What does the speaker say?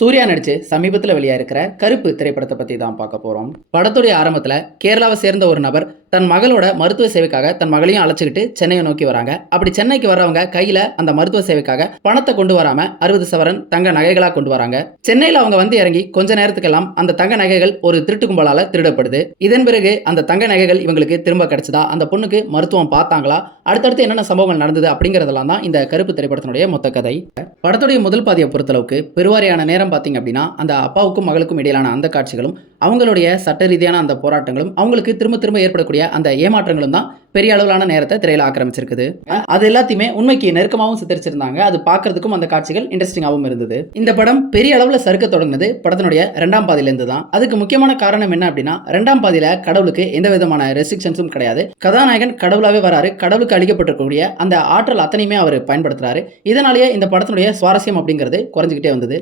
சூர்யா நடிச்சு சமீபத்தில் வெளியாயிருக்கிற கருப்பு திரைப்படத்தை பற்றி தான் பார்க்க போகிறோம். படத்துடைய ஆரம்பத்தில் கேரளாவை சேர்ந்த ஒரு நபர் தன் மகளோட மருத்துவ சேவைக்காக தன் மகளையும் அழைச்சிக்கிட்டு சென்னையை நோக்கி வராங்க. அப்படி சென்னைக்கு வர்றவங்க கையில் அந்த மருத்துவ சேவைக்காக பணத்தை கொண்டு வராம 60 சவரன் தங்க நகைகளாக கொண்டு வராங்க. சென்னையில் அவங்க வந்து இறங்கி கொஞ்ச நேரத்துக்கெல்லாம் அந்த தங்க நகைகள் ஒரு திருட்டு கும்பலால் திருடப்படுது. இதன் பிறகு அந்த தங்க நகைகள் இவங்களுக்கு திரும்ப கிடைச்சதா, அந்த பொண்ணுக்கு மருத்துவம் பார்த்தாங்களா, அடுத்தடுத்து என்னென்ன சம்பவங்கள் நடந்தது அப்படிங்கிறதெல்லாம் தான் இந்த கருப்பு திரைப்படத்தினுடைய மொத்த கதை. படத்துடைய முதல் பாதியை பொறுத்தளவுக்கு பெருவாரியான நேரம் பார்த்தீங்க அப்படின்னா அந்த அப்பாவுக்கும் மகளுக்கும் இடையிலான அந்த காட்சிகளும் அவங்களுடைய சட்ட ரீதியான அந்த போராட்டங்களும் அவங்களுக்கு திரும்ப திரும்ப ஏற்படக்கூடிய அந்த ஏமாற்றங்களும் தான் பெரிய அளவிலான நேரத்தை திரையில ஆக்கிரமிச்சிருக்குது. அது எல்லாத்தையுமே உண்மைக்கு நெருக்கமாகவும் சித்தரிச்சிருந்தாங்க. அது பார்க்கறதுக்கும் அந்த காட்சிகள் இன்ட்ரெஸ்டிங்காகவும் இருந்தது. இந்த படம் பெரிய அளவில் சறுக்க தொடங்கினது படத்தினுடைய 2ஆம் பாதியிலிருந்து தான். அதுக்கு முக்கியமான காரணம் என்ன அப்படின்னா, 2ஆம் பாதியில கடவுளுக்கு எந்த விதமான ரெஸ்ட்ரிக்ஷன்ஸும் கிடையாது. கதாநாயகன் கடவுளாவே வராரு. கடவுளுக்கு அளிக்கப்பட்டிருக்கக்கூடிய அந்த ஆற்றல் அத்தனையுமே அவர் பயன்படுத்துறாரு. இதனாலேயே இந்த படத்தினுடைய சுவாரஸ்யம் அப்படிங்கிறது குறைஞ்சிக்கிட்டே வந்தது.